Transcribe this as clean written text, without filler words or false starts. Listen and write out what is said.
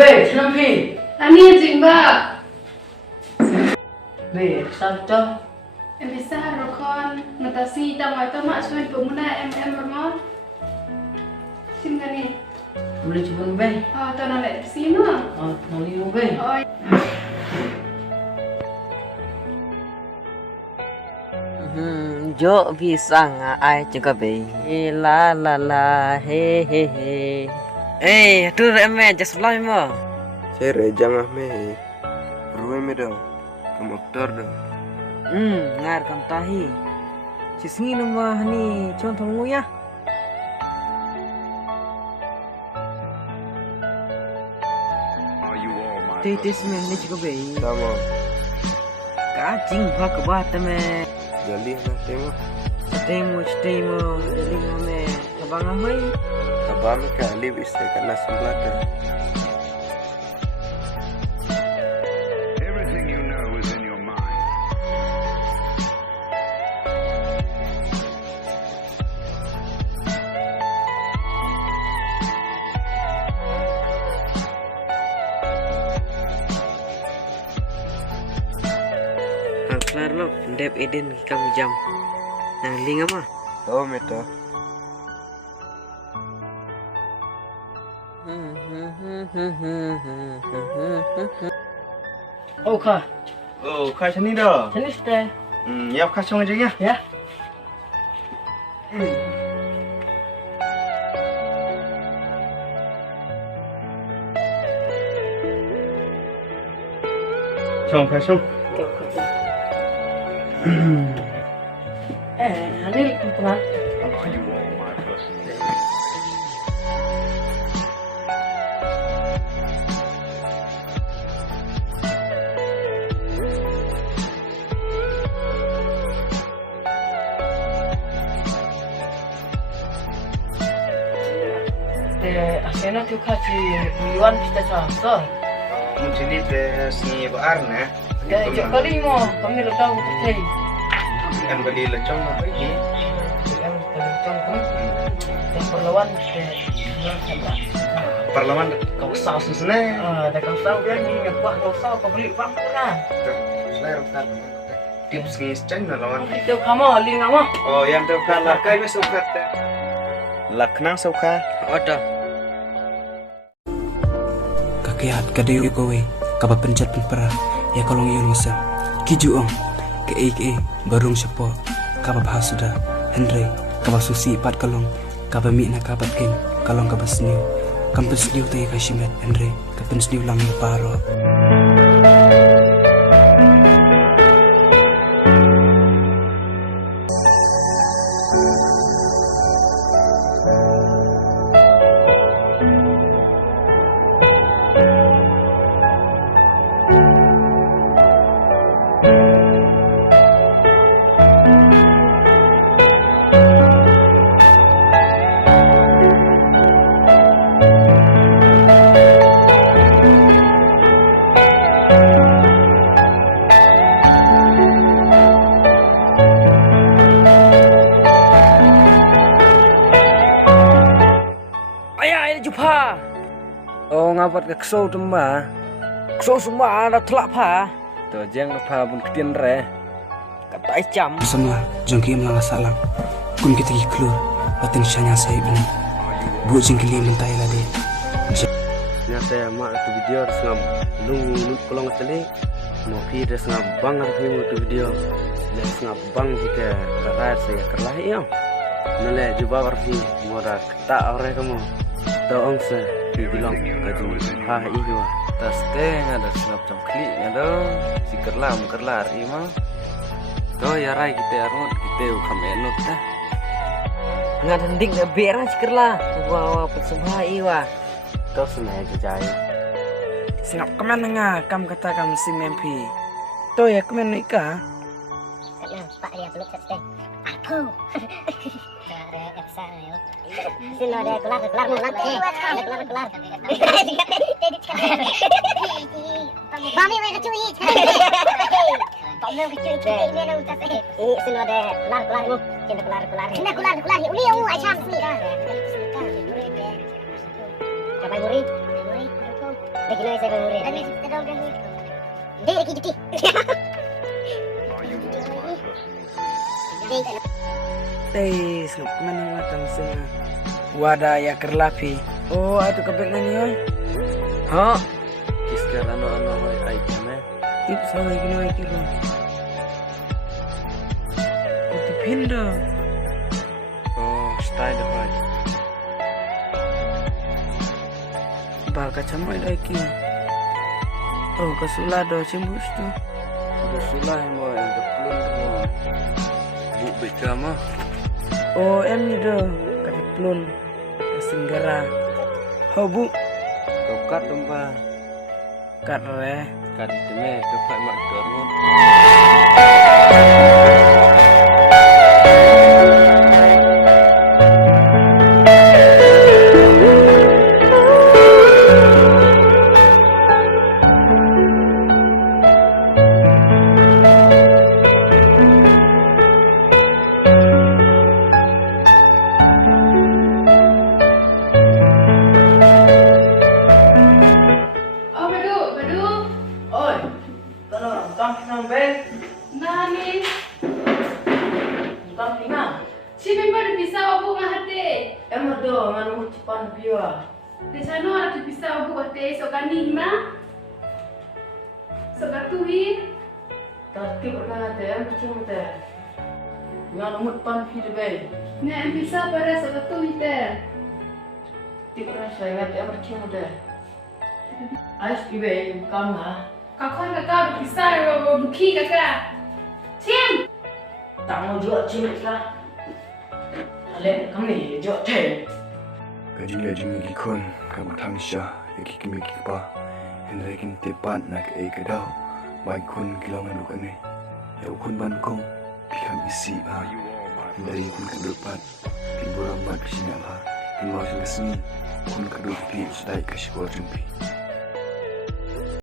Be, Snappi. Ani jing ba? Be, sao cho? Em bisa rokon ngatasi tamai tamak suai pemuna em remot. Sim kani. Boleh cuba be? Oh, tanah lek sini. Oh, nanti mau be. Oh, Jo bisa nggak ai juga be? La la la he he he. Aduh em just fly mo. Cere jangan me. Ruwe me dong. Kamu aktor dong. Ngar kam tahi. Cisngi nama ni contoh mu ya. Titis men ni juga be. Sama. Kacing bak bat me. Jali na tema. Temo, jadi me. Abang ahoy. Kabame kali bisa kena semblata. Everything you know is in your mind. Kelar lo, pendep Eden kamu jam. Nang ling apa? Oh meta. Oh kah, Oh, kau sini dah. jenis teh. Ya kacang aja ya. Ya. Xong kacang. Anil pernah. Are you all my personal? Akhirnya tuh kasih miliwan kita sasa. Mungkin itu seni berarna. Ya, jauh kali mo, kami lo tahu betul. Kan beli lecong apa ini? Yang terlihat kan, yang perlawan Parlaman kau saus sana. ada kau tahu dia ni kuah kau tahu kau beli bang mana? Selera kan. Tips ni secang lawan. Itu kamu ling kamu. Oh, yang tu kan lakai besok kata. Laknang sauka. Ada. Kakiat kadayo ikowe kapapencet penpera ya kolong Yunusa kijuong ke barung sepo kababahas sudah Henry kabasusi pat kalong kabami na kapat king kalong kabasniu kampesniu tayo kashimet Henry kapensniu lang yung paro. Oh ngapat ke ksau temba. Ksau semua ada telak pa. Tu jeng pa bun ketien re. Kata icam. Semua jongki melang salang kun kita iklur batin syanya saya benar bu jengkili mentai lade. Nyata mak tu video harus ngam lung kolong tele. Mau pi harus ngam bang harus tu video. Harus ngam bang jika karar saya kerlahi ya. Nale juba harus mora tak orang kamu. Tahu angsa bilang kaju ha iyo tas teh ada senap jam klik ada si kerlar ima to ya rai kita arut kita ukamenut dah Nggak dending nggak berang sikerlah. Wah persembah iwa. to senai jajai Singap kemana nga kam kata kam si mempi to ya kemen ika Pak dia peluk set aku ada eksa ya sino ada kelar mau nanti ada kelar Bami mau kecuyi Bami mau kecuyi ini ada utas sino ada kelar mau kena kelar uli yang ai cham ni kapai muri Lagi nang saya murid. Lagi kita dong kan. Dia lagi cuti. Are you all my personal dreams? Ngap mana matam senga. Wada ya kerlapi. Oh, atu kabek nani oi. Ha? Kiskar ano ay kame. Tip sawai gini oi kiro. Atu pinda. Oh, style hoy. Baka chamai lagi. Oh, kasulado cimbus tu. Sudah mo ang taplon mo. Bukbit ka mo. Oh, em ni do. Kata plun. Singgara. Ho bu. Kau kat dong pa. Kat re. Kat itu me kau pak mak dormut. Oh, Badu. Oi. Tang nang bel. Nani. Tang tinga. Si member bisa obu ngahate. Em do nganu cepan biwa. Di sana ada bisa obu ngahate so kani ma. So katuhi. Tapi pernah ada em cuma teh. Nganu mut pan pi de bel. Ne bisa pada so katuhi te. Ti pernah saya ngat em cuma teh. Ais pi bel kam ha. Kakak kakak bisa buki kakak. Sim. Tak mau jual cimit lah. Alek kami jual teh. Gajing ikon kamu tangsha ikikimi kipa henrekin tepat nak daw baik kun kilongan dukane ya ukun bankong pikam isi Are you all my dari kun kedepan piburam bat sinala kimau sini kun kedupi usai kasih jumpi